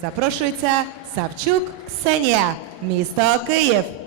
Запрошується Савчук Ксенія, місто Київ.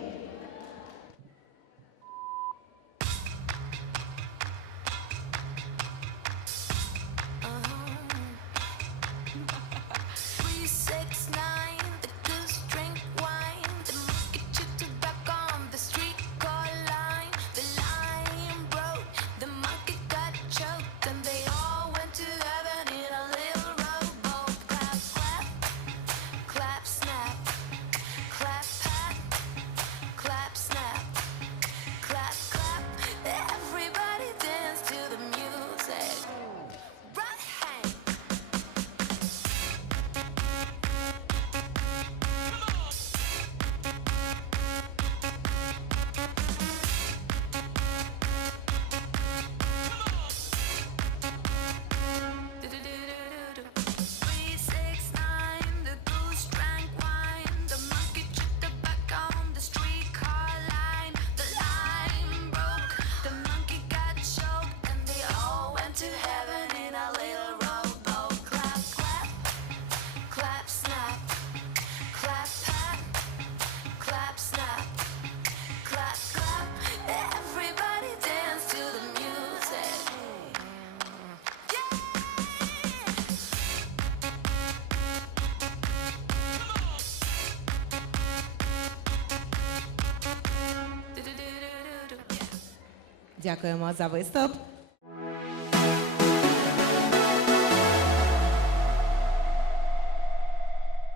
Дякуємо за виступ.